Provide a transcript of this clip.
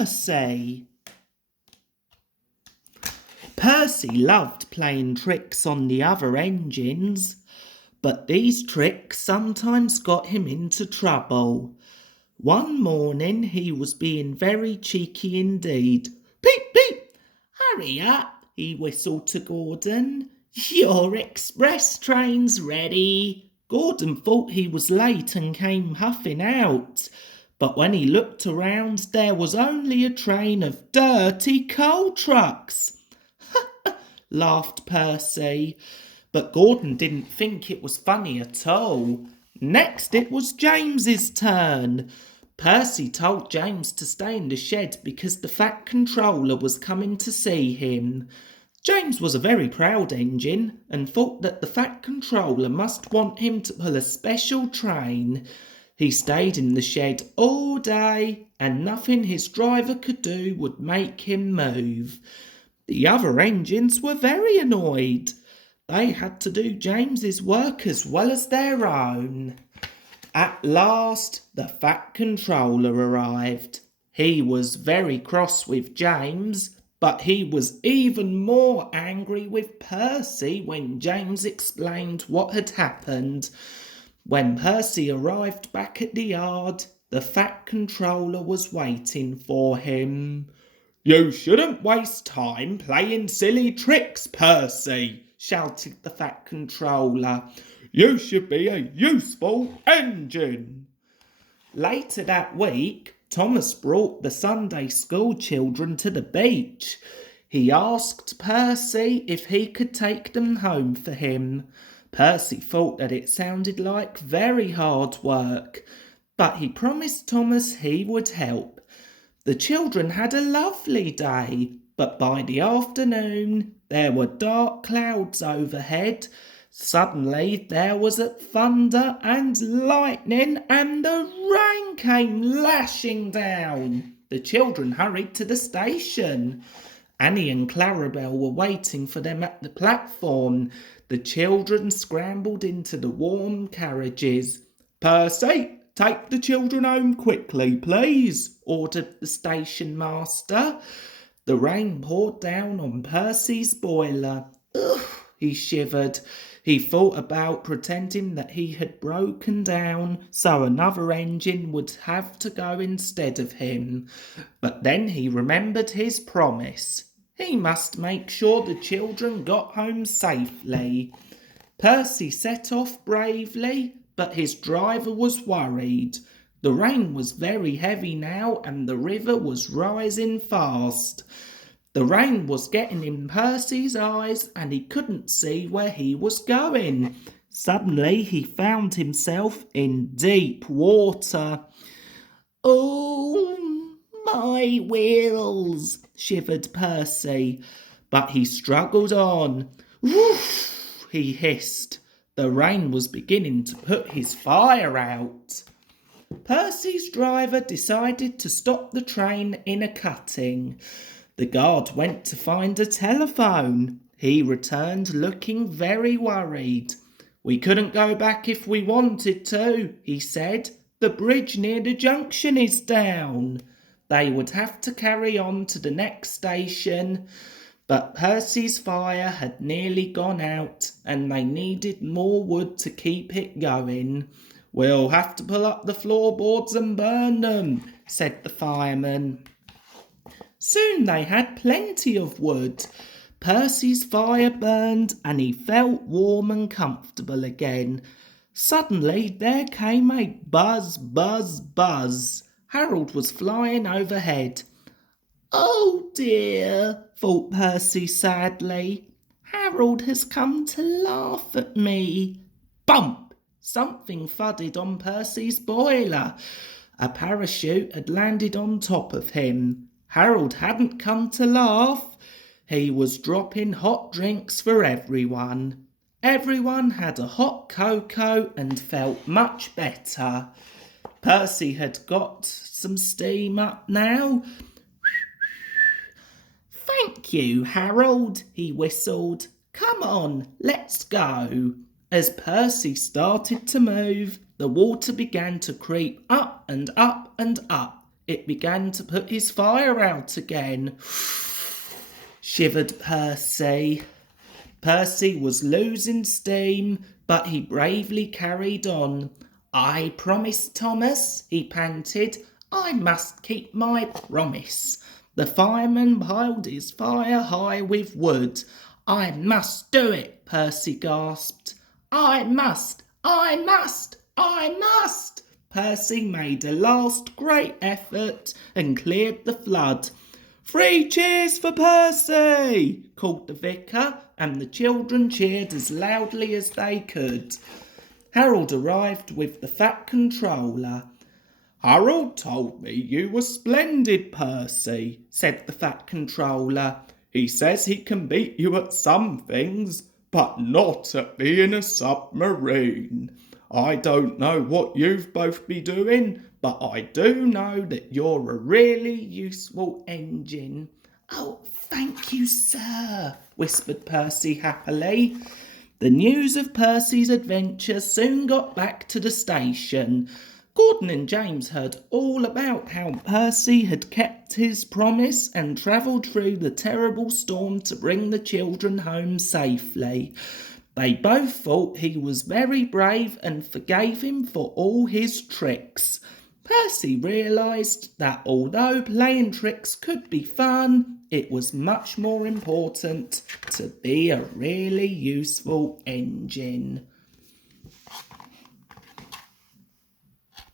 Percy. Percy loved playing tricks on the other engines, but these tricks sometimes got him into trouble. One morning he was being very cheeky indeed. "Peep, peep! Hurry up," he whistled to Gordon. "Your express train's ready." Gordon thought he was late and came huffing out, but when he looked around there was only a train of dirty coal trucks. Laughed Percy, but Gordon didn't think it was funny at all. Next it was James's turn. Percy told James to stay in the shed because the Fat Controller was coming to see him. James was a very proud engine and thought that the Fat Controller must want him to pull a special train. He stayed in the shed all day and nothing his driver could do would make him move. The other engines were very annoyed. They had to do James's work as well as their own. At last, the Fat Controller arrived. He was very cross with James, but he was even more angry with Percy when James explained what had happened. When Percy arrived back at the yard, the Fat Controller was waiting for him. "You shouldn't waste time playing silly tricks, Percy," shouted the Fat Controller. "You should be a useful engine." Later that week, Thomas brought the Sunday school children to the beach. He asked Percy if he could take them home for him. Percy thought that it sounded like very hard work, but he promised Thomas he would help. The children had a lovely day, but by the afternoon there were dark clouds overhead. Suddenly there was a thunder and lightning, and the rain came lashing down. The children hurried to the station. Annie and Clarabelle were waiting for them at the platform. The children scrambled into the warm carriages. "Percy, take the children home quickly, please," ordered the station master. The rain poured down on Percy's boiler. Ugh, he shivered. He thought about pretending that he had broken down so another engine would have to go instead of him. But then he remembered his promise. He must make sure the children got home safely. Percy set off bravely, but his driver was worried. The rain was very heavy now and the river was rising fast. The rain was getting in Percy's eyes and he couldn't see where he was going. Suddenly he found himself in deep water. "Oh, my wheels," shivered Percy, but he struggled on. "Woof," he hissed. The rain was beginning to put his fire out. Percy's driver decided to stop the train in a cutting. The guard went to find a telephone. He returned looking very worried. "We couldn't go back if we wanted to," he said. "The bridge near the junction is down." They would have to carry on to the next station. But Percy's fire had nearly gone out and they needed more wood to keep it going. "We'll have to pull up the floorboards and burn them," said the fireman. Soon they had plenty of wood. Percy's fire burned and he felt warm and comfortable again. Suddenly there came a buzz, buzz, buzz. Harold was flying overhead. "Oh dear," thought Percy sadly. "Harold has come to laugh at me." Bump! Something thudded on Percy's boiler. A parachute had landed on top of him. Harold hadn't come to laugh. He was dropping hot drinks for everyone. Everyone had a hot cocoa and felt much better. Percy had got some steam up now. "Thank you, Harold," he whistled. "Come on, let's go." As Percy started to move, the water began to creep up and up and up. it began to put his fire out again. Shivered Percy. Percy was losing steam, but he bravely carried on. I promised Thomas, he panted. I must keep my promise. The fireman piled his fire high with wood. I must do it, Percy gasped. I must, I must, I must. Percy made a last great effort and cleared the flood. 3 cheers for Percy, called the vicar, and the children cheered as loudly as they could. Harold arrived with the Fat Controller. Harold told me you were splendid, Percy, said the Fat Controller. He says he can beat you at some things, but not at being a submarine. I don't know what you've both been doing, but I do know that you're a really useful engine. Oh, thank you, sir, whispered Percy happily. The news of Percy's adventure soon got back to the station. Gordon and James heard all about how Percy had kept his promise and travelled through the terrible storm to bring the children home safely. They both thought he was very brave and forgave him for all his tricks. Percy realised that although playing tricks could be fun, it was much more important to be a really useful engine.